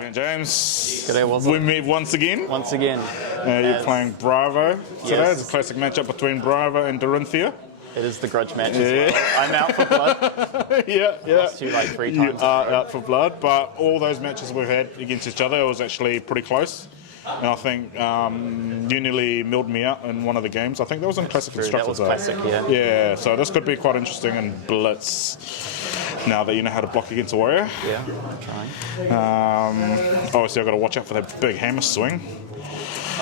again, James. G'day, Wazza. We meet once again. Once again. You're playing Bravo today. Yes. It's a classic matchup between Bravo and Dorinthea. It is the grudge match as well. I'm out for blood. yeah. Lost you like 3 times. You are out for blood, but all those matches we've had against each other, it was actually pretty close. And I think you nearly milled me out in one of the games. I think that was in Classic Constructors. That was classic, yeah. Yeah, so this could be quite interesting in Blitz, now that you know how to block against a warrior. Yeah, I'm trying. Obviously, I've got to watch out for that big hammer swing.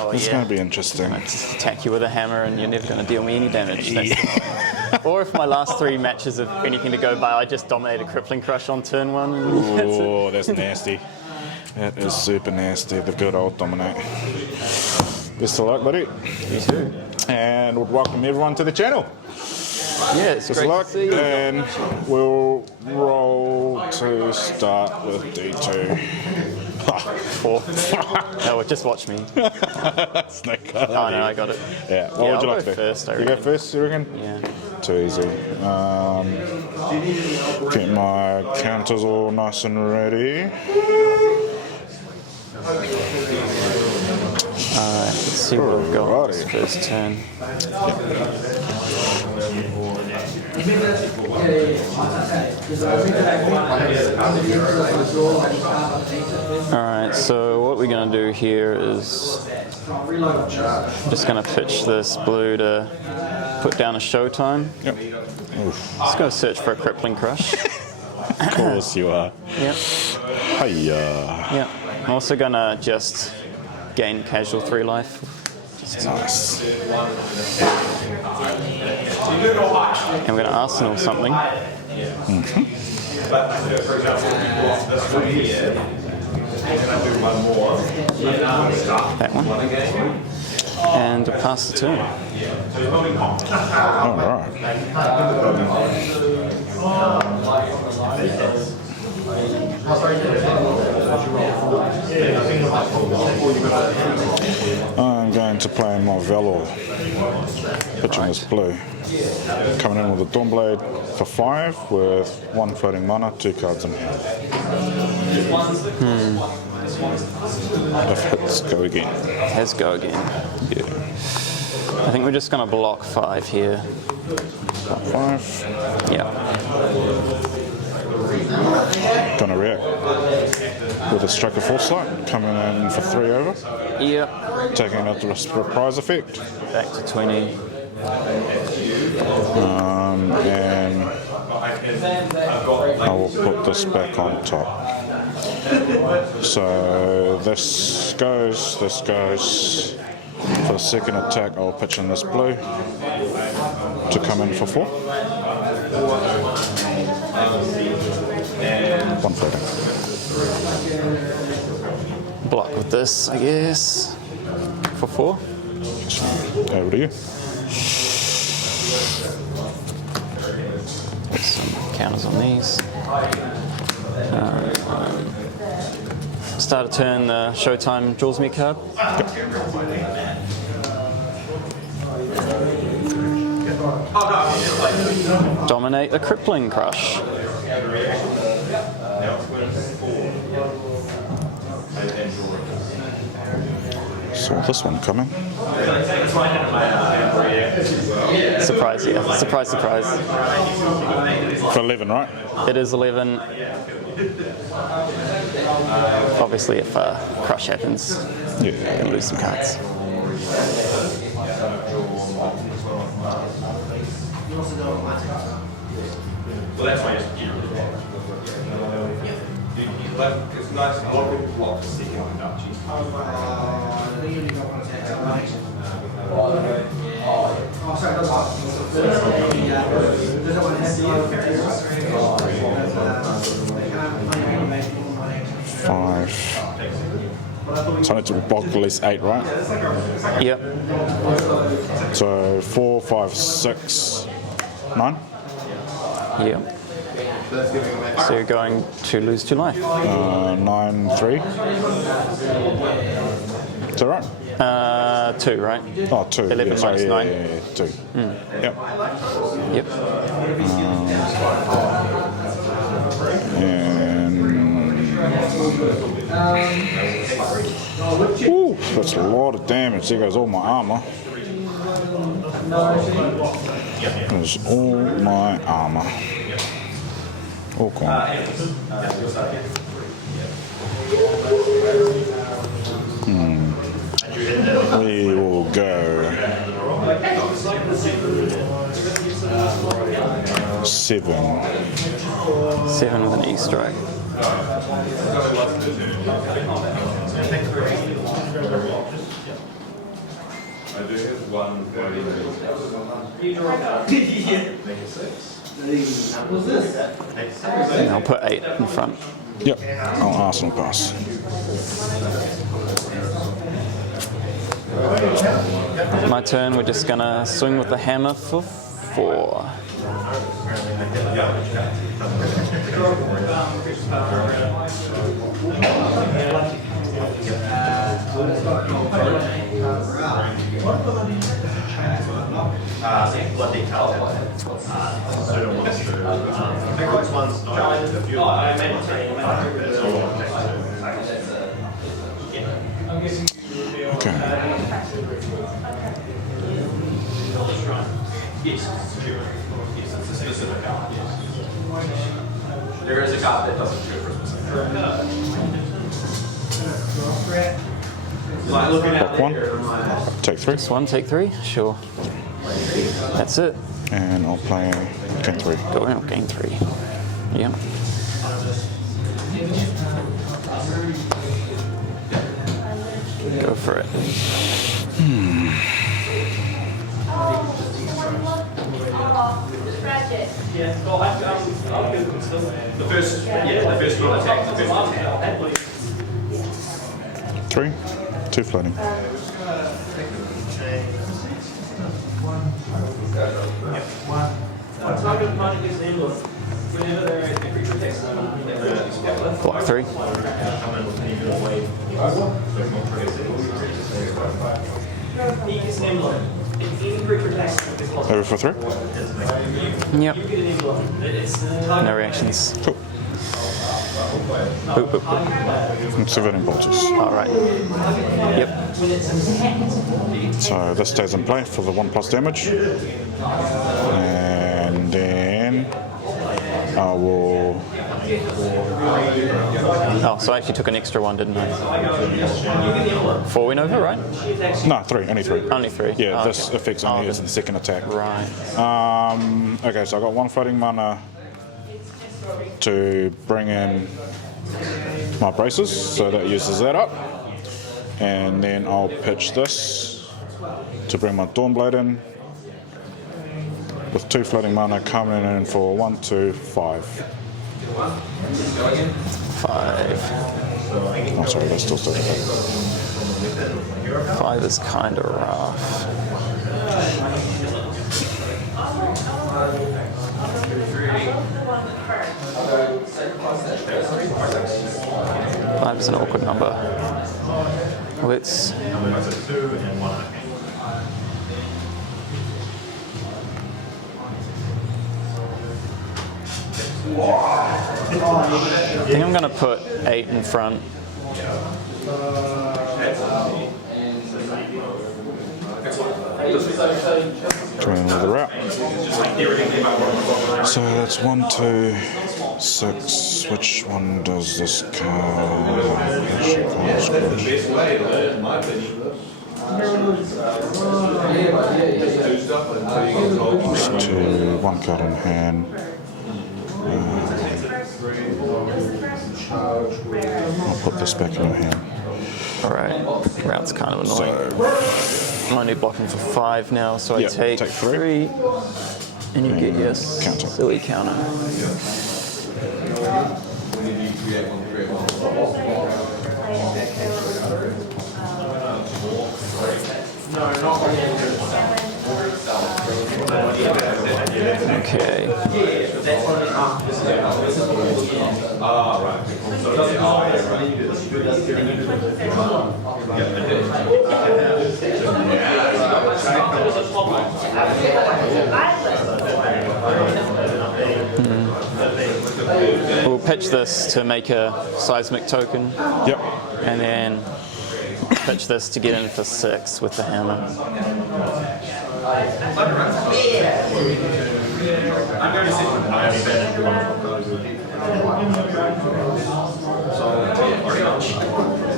Oh, It's going to be interesting. I just attack you with a hammer and you're never going to deal me any damage. Or if my last 3 matches of anything to go by, I just dominate a crippling crush on turn 1. And Oh, that's nasty. That is super nasty, the good old dominate. Best of luck, buddy. You too. And would welcome everyone to the channel. Yeah, it's Best of great luck, to see you. and we'll roll to start with D2. 4. No, just watch me. Snake card. Oh no, I got it. Yeah, what would you like to do? First, I You go reckon. first, you reckon? Yeah. Too easy. Get my counters all nice and ready. Alright, let's see what we've got this Alrighty. first turn. Alright, so what we're going to do here is I'm just going to pitch this blue to put down a showtime. Yep. Let's go search for a crippling crush. Of course you are. Yep. Hiya. Yeah. I'm also going to just gain casual 3 life. Nice. I'm going to arsenal something. That one. And to pass the turn. All right. I'm going to play my Valor, pitching this blue. Coming in with a Dawnblade for 5 with 1 floating mana, 2 cards in hand. If hits, go again. Let's go again. Yeah. I think we're just going to block 5 here. 5. Yeah. Gonna react with a Striker Foresight, coming in for 3 over. Yep. Taking out the reprise effect. Back to 20. And I will put this back on top. So this goes. For the second attack, I'll pitch in this blue to come in for 4. 1 floating. Block with this, I guess. For 4. Over to you. Put some counters on these. Start a turn, the Showtime draws me a card. Dominate a crippling crush. Saw this one coming. Surprise, yeah. Surprise, surprise. For 11, right? It is 11. Obviously, if crush happens, you can lose some cards. It's nice, a lot of people block to see on Dutchies. Five. So I need to block at least 8, right? Yep. So 4, 5, 6, 9. Yep. So you're going to lose 2 life. 9, 3. Is that right? 2, right? Oh, 2. 11 yeah, sorry, minus 9. Yeah, 2. Yep. Yep. And Ooh, that's a lot of damage. There goes all my armor. There's all my armor. All gone. We will go 7. 7 with an E strike. And I'll put 8 in front. Yep, I'll Arsenal pass. My turn, we're just gonna swing with the hammer for 4. Okay. There is a cop that doesn't shoot for specific. Block 1. Take 3. This one, take 3, sure. That's it. And I'll play gain 3. Go in, gain 3. Yep. Go for it. The first one attack, the first one attack. 3. 2 floating. Block 3. Over for 3. Yep. No reactions. Cool. Boop, boop, boop. And civilian bolters. Alright. Yep. So this stays in play for the 1+ damage. And then I will. Oh, so I actually took an extra one, didn't I? 4 win over, right? No, 3. Only 3. Only 3. Yeah, Oh, this okay. affects only as the second attack. Right. Okay, so I got 1 floating mana to bring in my braces, so that uses that up. And then I'll pitch this to bring my Dawnblade in, with 2 floating mana coming in for 1, 2, 5. 5. Oh, sorry, that's still stuck. 5 is kind of rough. Five is an awkward number. Let's. I think I'm going to put 8 in front. Trying another route. So that's 1, 2, 6. Which one does this card? Just 2, 1 card in hand. I'll put this back in your hand. Alright, route's kind of annoying. I'm only blocking for 5 now, so I Yeah, take take 3. And you get your counter. silly counter. Okay. Oop. pitch this to make a seismic token, Yep. and then pitch this to get in for 6 with the hammer. I'm going to sit with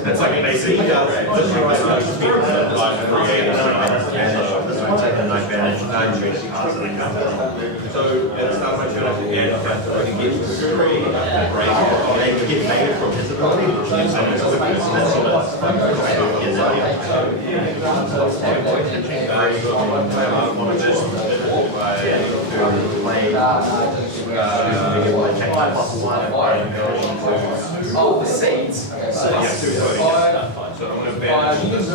that's like basically so it starts by turn off the end and get 3 they get made from his ability, which is Oh, the seeds. so I'm going to banish this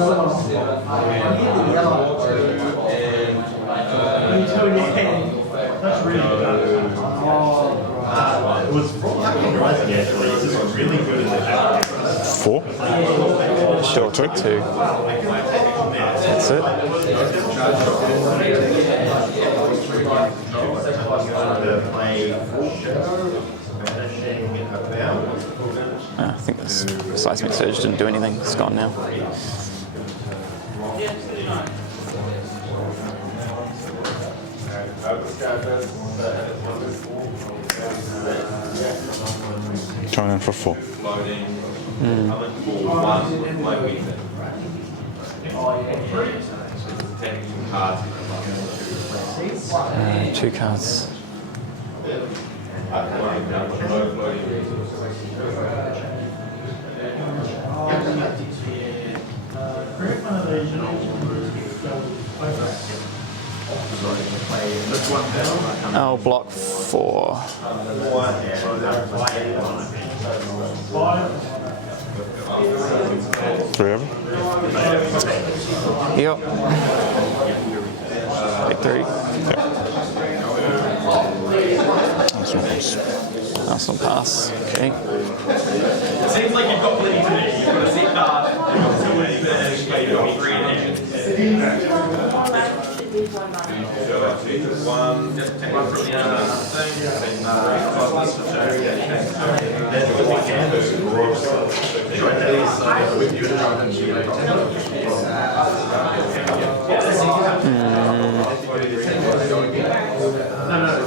That's really good. It was surprising actually. This is really good in the back. 4. Sure, took 2. That's it. I think this seismic surge didn't do anything. It's gone now. Coming in for 4. loading. I'm going to pull 1 like we did. 10 cards. 2 cards. I'll block 4. 3 of them. Yep. Take 3. Arsenal pass. Okay. It seems like you've got plenty to do. You've got a set card, you've got 2 in finish, you've got 3 in action. One, just take 1 from the other thing. No,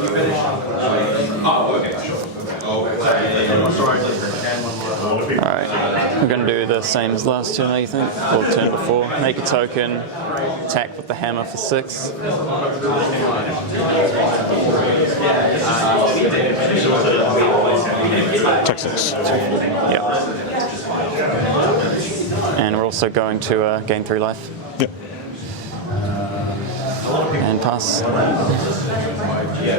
you finish. Oh, okay, sure. Alright. We're going to do the same as last turn, I think. Or turn before. Make a token. Attack with the hammer for 6. Take 6. Yep. And we're also going to gain 3 life. Yep. And pass. They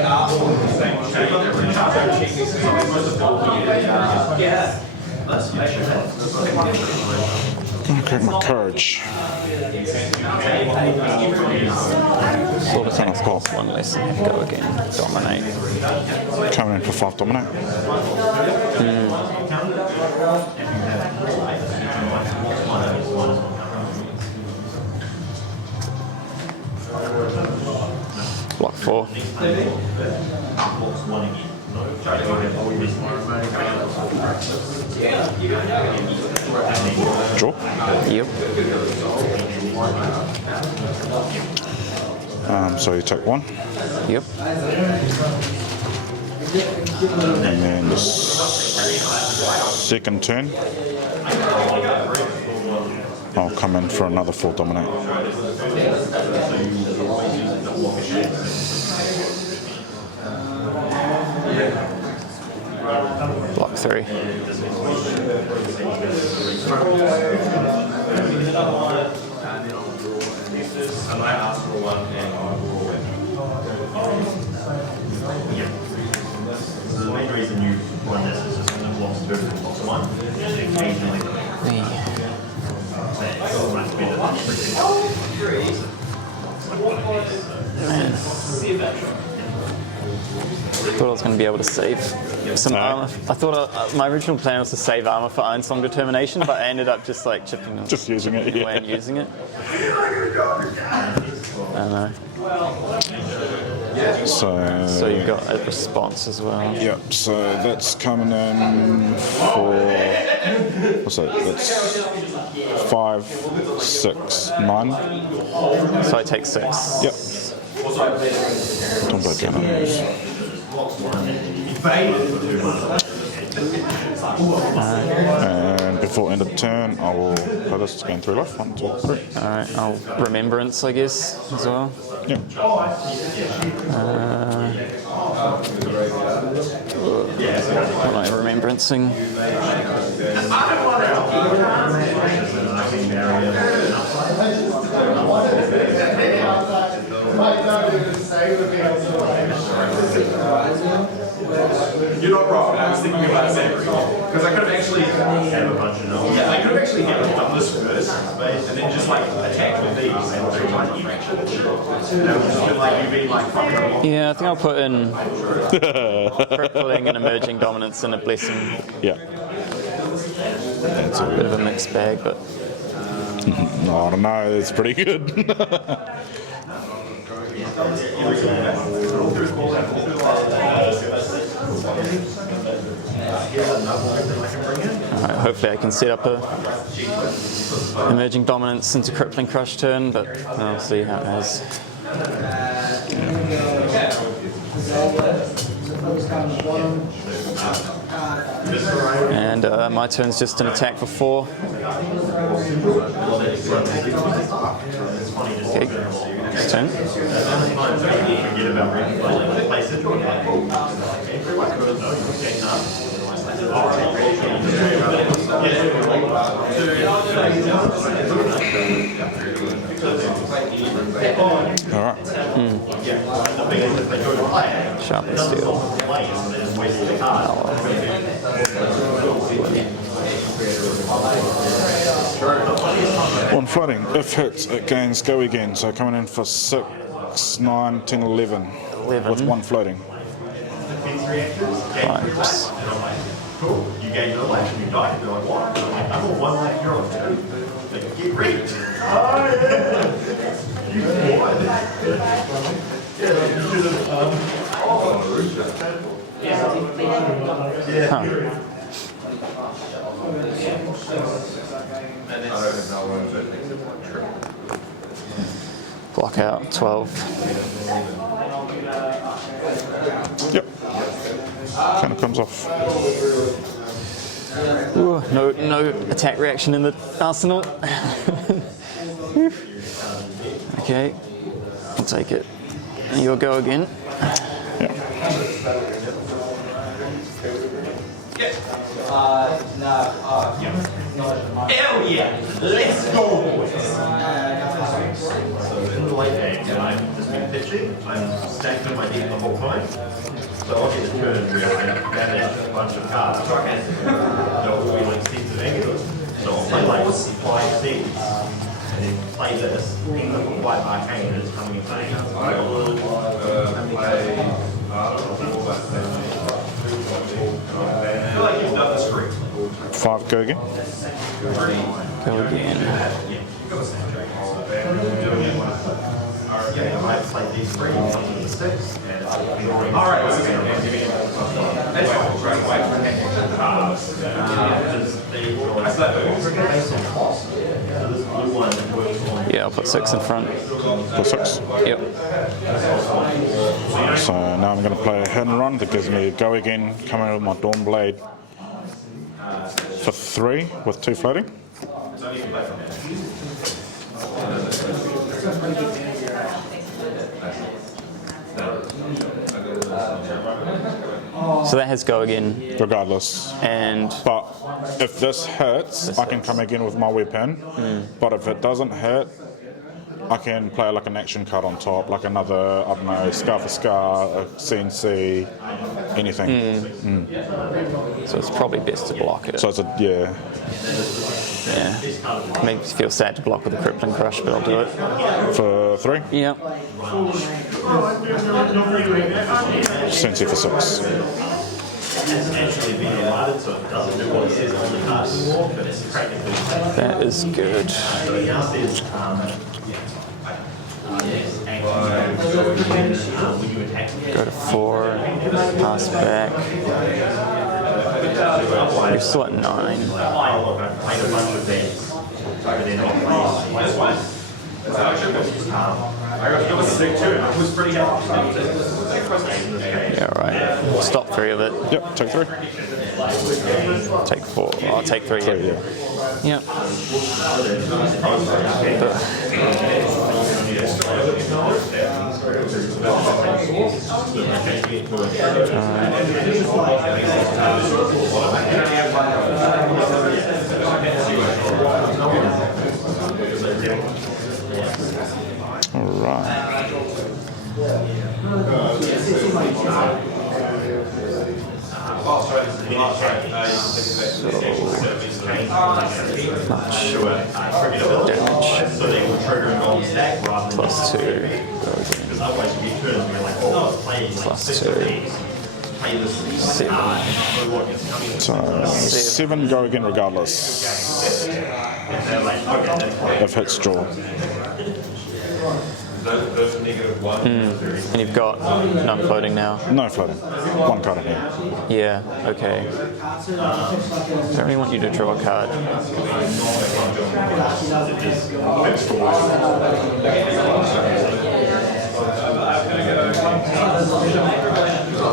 are all the same Okay, my courage. Sort of thing, of course. 1 less and go again. Dominate. Coming in for 5 dominate. Block 4. Draw. Yep. So you take 1. Yep. And then the second turn, I'll come in for another 4 dominate. Block 3. I might ask for 1 and I will win. The main reason you run this is just the blocks 2 and blocks 1. Occasionally, Man. Thought I was going to be able to save some armor. I thought my original plan was to save armor for Iron Song Determination, but I ended up just like chipping it Just using it, away and using it. I don't know. So you've got a response as well. Yep, so that's coming in for, what's that? That's 5, 6, 9. So I take 6. Yep. Don't down. And before end of turn, I will play this to gain 3 life. 1, 2, 3. Alright, I'll Remembrance, I guess, as well. Yep. What am I remembrancing? You're not wrong. I was thinking about that because I could have actually have a bunch of notes. Yeah, I could have actually done this first, and then just like attack with these and do like fraction. That would just feel like you've been like fucking. Yeah, I think I'll put in Crippling and Emerging Dominance and a Blessing. Yeah. That's a Bit of a mixed bag, but no, I don't know. It's pretty good. alright, hopefully I can set up a Emerging Dominance into Crippling Crush turn, but I'll see how it goes. And my turn's just an attack for 4. Okay, next turn. Alright. Sharpen Steel. One flooding. If hits, it gains go again. So coming in for 6, 9, 10, 11. 11. With 1 floating. Pipes. Cool. You gain no life and you die. You're like, what? I'm on 1 life, you're on 2. Like, get raped. Oh, yeah. You won. Yeah, you should have. Huh. Block out 12. Yep. Kind of comes off. Ooh, no attack reaction in the arsenal. Okay, I'll take it. And you'll go again. Hell yeah! Let's go! So in the late game, I'm just been pitching. I'm stacking my deck the whole time. So I'll get the turn where I manage a bunch of cards. They'll all be like seeds of anger. So I'll play like 5 seeds. And then play this. Things like White Arcane is coming in play. I feel like you've done this correctly. 5 go again. Go again. Yeah, I might play these 3 and some of the 6. And All right, that's fine. Yeah, I'll put 6 in front. Plus 6. Yep. So now I'm going to play a hit and run that gives me a go again, coming in with my Dawn Blade for 3 with 2 floating. So that has go again. Regardless. And But if this hits, I can come again with my weapon. But if it doesn't hit, I can play like an action card on top, like another, I don't know, Scar for Scar, a CNC, anything. so it's probably best to block it. So it's a, yeah. Yeah. Makes me feel sad to block with a Crippling Crush, but I'll do it. For 3, Yep. CNC for 6. That is good. Go to 4, pass back. You're still at 9. I played a bunch of these. But they're not playing. I got sick too. I was pretty happy. Yeah, right. Stop 3 of it. Yep, take 3. Take 4. I'll take 3. Three, yeah. Yep. Alright. Damage. So they will trigger and go on stack rather than Plus 2. because otherwise you get turns and you're like, oh, play like Plus 6 2. of these. Play this 7. look, it's coming. So 7 go again regardless. They're like, okay, that's fine. If hits draw. And you've got none floating now. No floating. 1 card in here. Yeah, okay. Don't really want you to draw a card.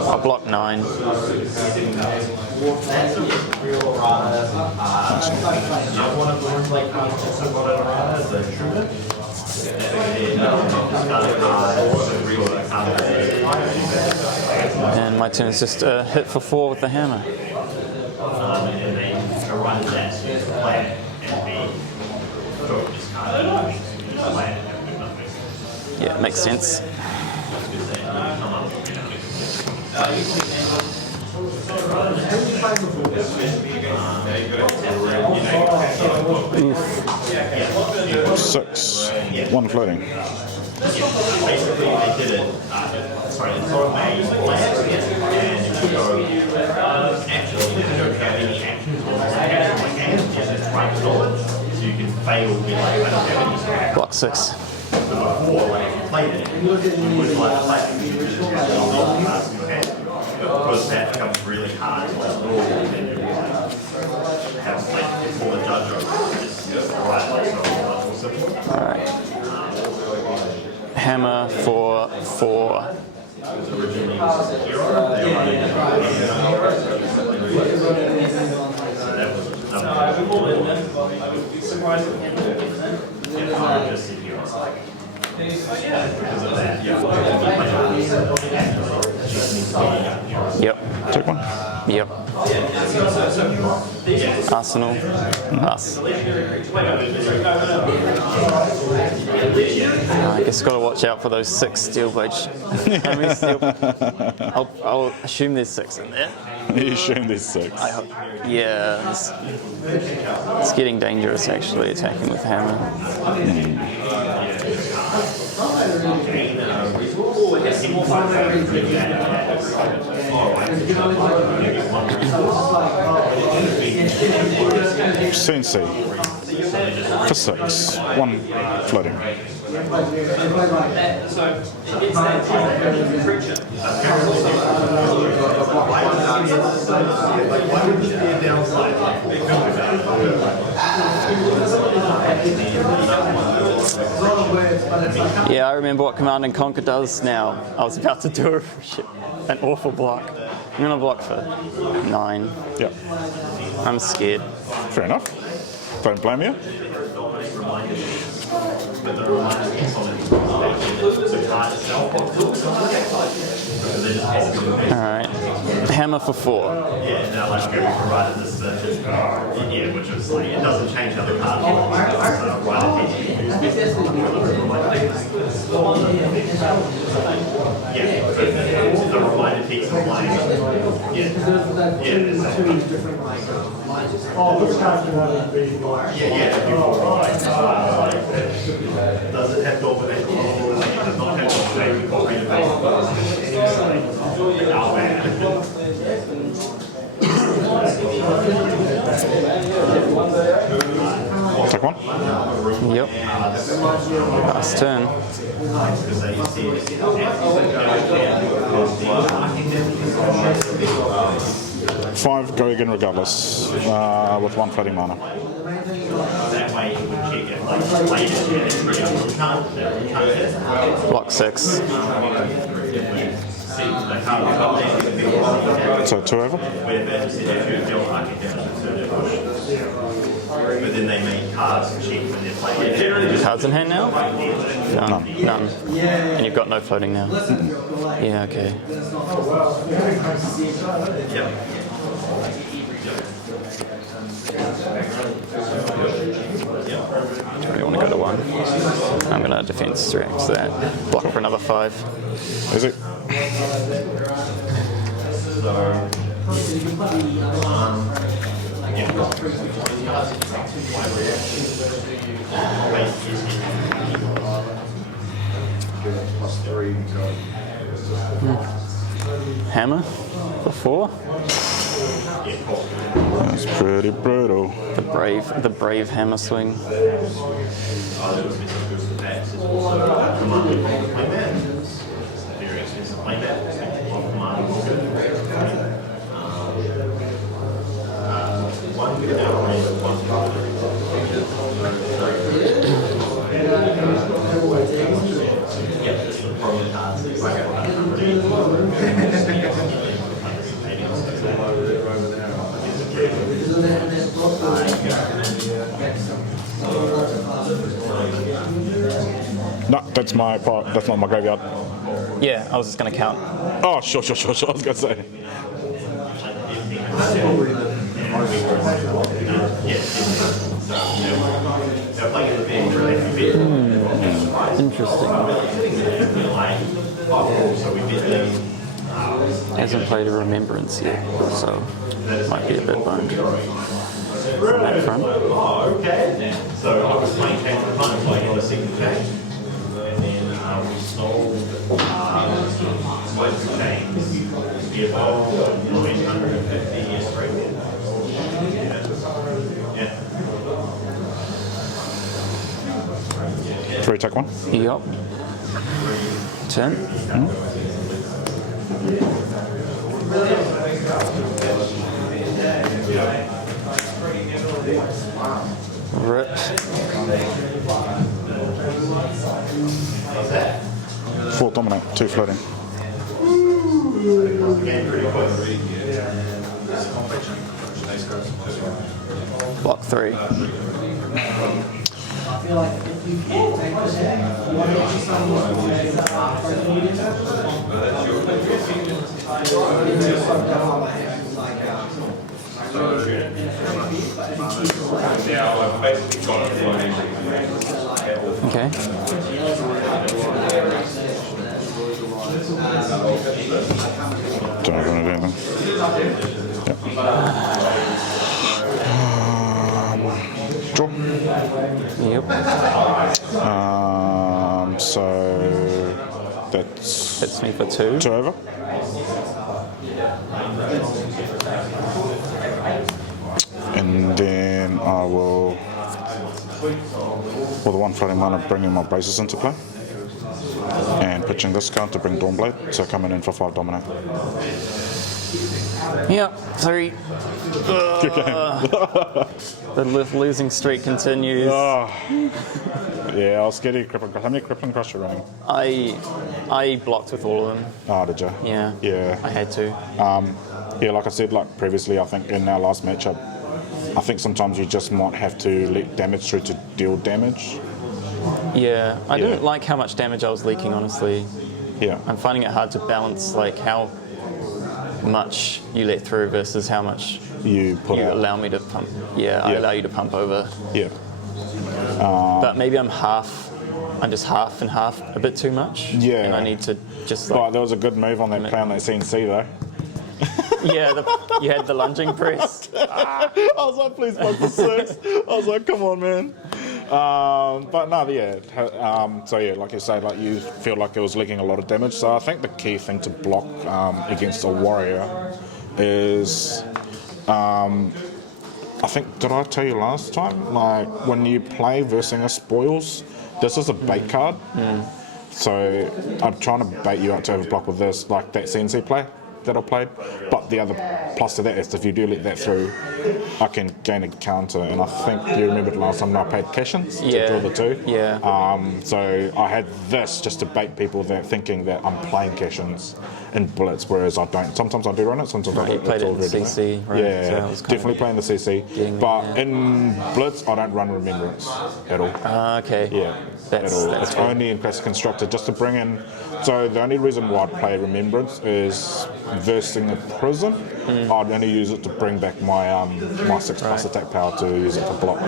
I'll block 9. And my turn is just a hit for 4 with the hammer. Yeah, makes sense. Oof. 6. 1 floating. Basically, they did it. Sorry, it's sort of made flat, and if you go actually, you don't have any actions on this hand, like hand, just right solid, so you can fail with like I don't have any. Block 6. But before, when you played it, it was like flat. You just have to roll past your hand. Because that becomes really hard to like roll, and then you have like before the judge over. Just right, like so much more simple. Alright. Hammer for 4. Yep. Take 1. Yep. Arsenal. Us. I guess got to watch out for those 6 steel blades. How many steel? I'll assume there's 6 in there. You assume there's 6. I hope. Yeah, it's getting dangerous actually attacking with hammer. Sensei. For 6. 1 floating. Yeah, I remember what Command and Conquer does now. I was about to do an awful block. I'm gonna block for 9. Yep. I'm scared. Fair enough. Don't blame you. Alright. Hammer for 4. Yeah, now like we provided this yeah, which was like it doesn't change how the card works. Yeah, the reminder takes a line. Does it have domination? It does not have domination. Take one. Yep. Last turn. 5, go again regardless, with 1 floating mana. Block 6. So 2 over. But then they make cards cheap when they're playing. Cards in hand now? None. And you've got no floating now? Yeah, okay. Do you want to go to 1? I'm going to defense react to that. Block for another 5. Is it? Hammer for 4. That's pretty brutal. The brave hammer swing. No, that's my part. That's not my graveyard. Yeah, I was just going to count. Oh, sure. I was gonna say. Interesting. Hasn't played a Remembrance yet, so might be a bit boned from that front. Oh, okay. So I was playing Tank for fun, like on a second change. And then we sold Blitz chains. The above 950 years right there. Yeah. 3, take 1. Yup. Turn. Rip. 4, dominate. 2 floating. Block 3. Okay. Don't know if anything. Yep. Draw. Yep. So that's Hits me for 2. 2 over. And then I will, with the 1 floating mana, bringing my braces into play. And pitching this card to bring Dawnblade, so coming in for 5 dominate. Yep. 3. The losing streak continues. Yeah, I was scared of Crippling Crush. How many Crippling Crush are running? I blocked with all of them. Oh, did you? Yeah. Yeah. I had to. Yeah, like I said, like previously, I think in our last matchup, I think sometimes you just might have to let damage through to deal damage. Yeah. I didn't like how much damage I was leaking, honestly. Yeah. I'm finding it hard to balance like how much you let through versus how much You put you out. allow me to pump. Yeah, I Yeah. allow you to pump over. Yeah. But maybe I'm just half and half, a bit too much. Yeah. And I need to just But like, there was a good move on that play on that CNC though. you had the lunging press. I was like, please block the 6. I was like, come on, man. But no, yeah. So yeah, like you say, like you feel like it was leaking a lot of damage. So I think the key thing to block against a warrior is I think, did I tell you last time? Like, when you play versing a spoils, this is a bait card. So I'm trying to bait you out to have a block with this, like that CNC play that I played. But the other plus to that is if you do let that through, I can gain a counter. And I think you remembered last time I played Cashins to draw the 2. Yeah. So I had this just to bait people that thinking that I'm playing Cashins in Blitz, whereas I don't. Sometimes I do run it, sometimes I You don't. played it in the CC, right? Yeah, So it was kind definitely of playing the CC. But in Blitz, I don't run Remembrance at all. Okay. Yeah, That's it's good. only in Classic Constructor just to bring in. So the only reason why I'd play Remembrance is versing a prison. I'd only use it to bring back my my 6+ attack power to use it for block.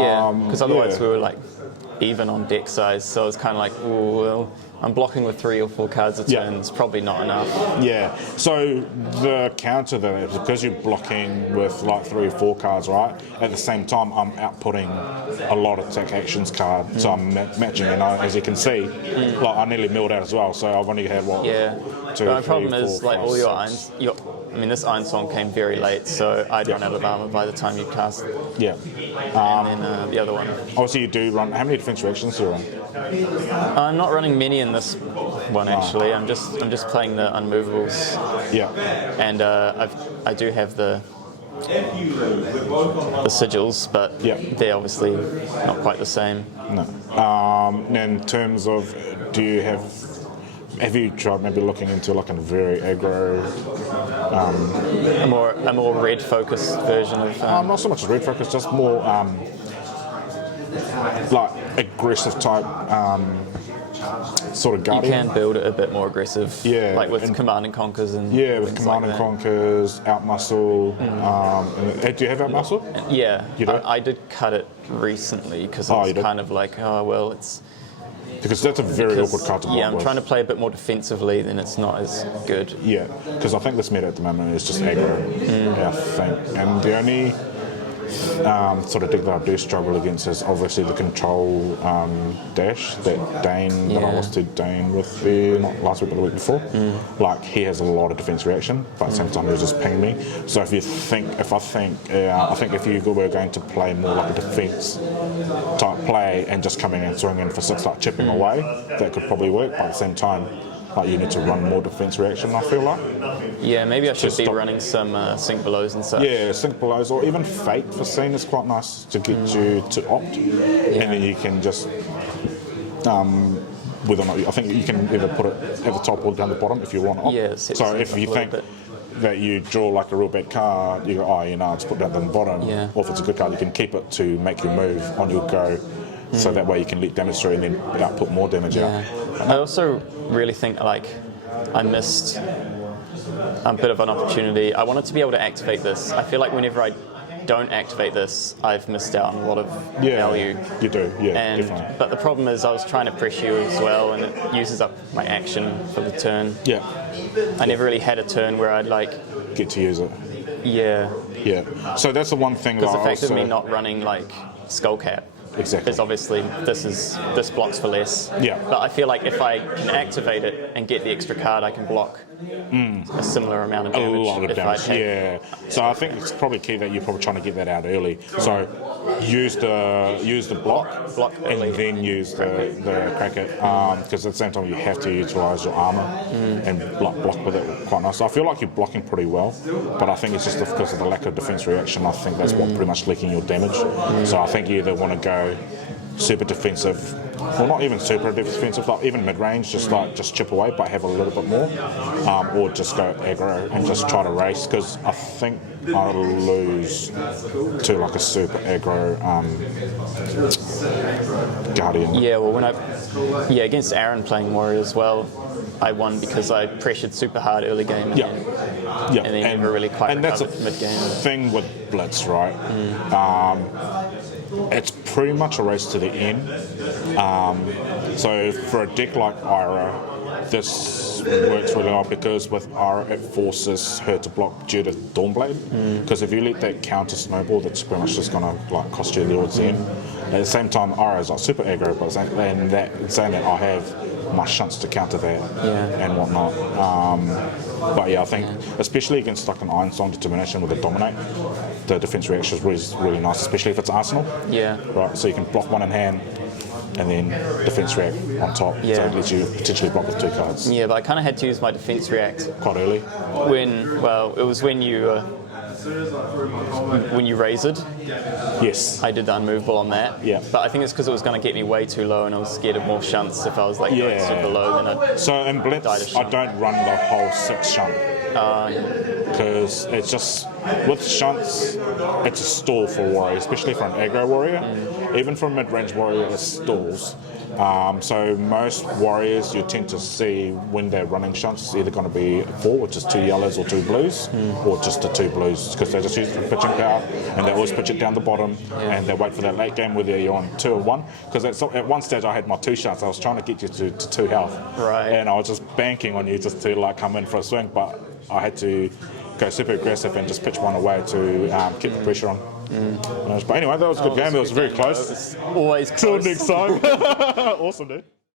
Yeah, because otherwise yeah. we were like even on deck size, so it's kind of like, oh, well, I'm blocking with 3 or 4 cards a turn. It's probably not enough. Yeah, so the counter though is because you're blocking with like 3 or 4 cards, right? At the same time, I'm outputting a lot of attack actions card, so I'm matching. And as you can see, like I nearly milled out as well. So I've only had what? Yeah. 2, But the 3, problem 4, is, like 5, all your 6. irons, I mean, this Iron Song came very late, so I'd run out of armor by the time you cast it. Yeah. And then the other one. Obviously, you do run. How many defense reactions do you run? I'm not running many in this one actually. I'm just playing the unmovables, Yeah. and I do have the sigils, but they're obviously not quite the same. No. In terms of, have you tried maybe looking into like a very aggro? A more red focused version of. Not so much red focus, just more like aggressive type sort of You guardian. can build it a bit more aggressive, Yeah, like with and- Command and Conquers and Yeah, with things Command like and that. Conquers, Outmuscle. Do you have Outmuscle? Yeah, You do? I did cut it recently because Oh, I you was did? kind of like, oh well, it's Because that's a very because- awkward card to block yeah, I'm with. trying to play a bit more defensively, then it's not as good. Yeah, because I think this meta at the moment is just aggro, I think. And the only sort of deck that I do struggle against is obviously the control dash that Dane, that I lost to Dane with the, not last week but the week before. Like, he has a lot of defense reaction, but at the same time he was just pinging me. So I think if you were going to play more like a defense type play and just coming and throwing in for 6, like chipping away, that could probably work, but at the same time, like you need to run more defense reaction, I feel like. Yeah, maybe I should be stop- running some sync belows and such. Yeah, sync belows or even fate for scene is quite nice to get you to opt, and then you can just whether or not I think you can either put it at the top or down the bottom if you want opt. Yeah, it sets so things if up you a little think bit. that you draw like a real bad card, you go, oh, it's put down the bottom. Yeah. Or if it's a good card, you can keep it to make your move on your go. So that way you can let damage through and then output more damage out. I also really think like I missed a bit of an opportunity. I wanted to be able to activate this. I feel like whenever I don't activate this, I've missed out on a lot of value. You do, yeah, And definitely. but the problem is I was trying to pressure you as well, and it uses up my action for the turn. Yeah, I never really had a turn where I'd like, get to use it. yeah, Yeah. So that's the one thing that because I the fact of also... me not running like Skullcap Exactly. is obviously this blocks for less. Yeah. But I feel like if I can activate it and get the extra card, I can block a similar amount of A damage. lot of if damage, I'd had- yeah. So I think it's probably key that you're probably trying to get that out early. So use the block early. and then use the cracket, because at the same time you have to utilise your armour and block with it quite nice. So I feel like you're blocking pretty well, but I think it's just because of the lack of defence reaction. I think that's what pretty much leaking your damage. So I think you either want to go super defensive, well, not even super defensive, like even mid-range, just chip away but have a little bit more, or just go aggro and just try to race, because I think I'll lose to like a super aggro Guardian. Yeah, well, against Aaron playing Warrior as well, I won because I pressured super hard early game. Yeah. And then never really quite and that's a recovered mid-game. thing with Blitz, right? It's pretty much a race to the end. So for a deck like Ira, this works really well because with Ira it forces her to block due to Dawnblade. Because if you let that counter snowball, that's pretty much just gonna like cost you the odds in. At the same time, Ira is like super aggro, but saying that I have my shunts to counter that and whatnot. But yeah, I think especially against like an Iron Song Determination with a Dominate the defense reaction is really nice, especially if it's Arsenal. Yeah. Right, so you can block one in hand and then defense react on top. Yeah. So it lets you potentially block with 2 cards. Yeah, but I kind of had to use my defense react Quite early. it was when you razed. Yes. I did the unmovable on that. Yeah. But I think it's because it was going to get me way too low, and I was scared of more shunts. If I was like going Yeah. super low, then I'd So in Blitz, die to I shunt. don't run the whole 6 shunt. Because it's just, with shunts, it's a stall for warrior, especially for an aggro warrior. Even for a mid-range warrior, it stalls. So most warriors you tend to see when they're running shunts, it's either going to be 4, which is 2 yellows or 2 blues, or just the 2 blues, because they just use it for pitching power, and they always pitch it down the bottom, and they wait for that late game whether you're on 2 or 1. Because at one stage I had my 2 shunts, I was trying to get you to 2 health, Right. and I was just banking on you just to like come in for a swing, but I had to go super aggressive and just pitch one away to keep the pressure on. But anyway, that was a good game. It was very close. Always Till close. next time. Awesome, dude.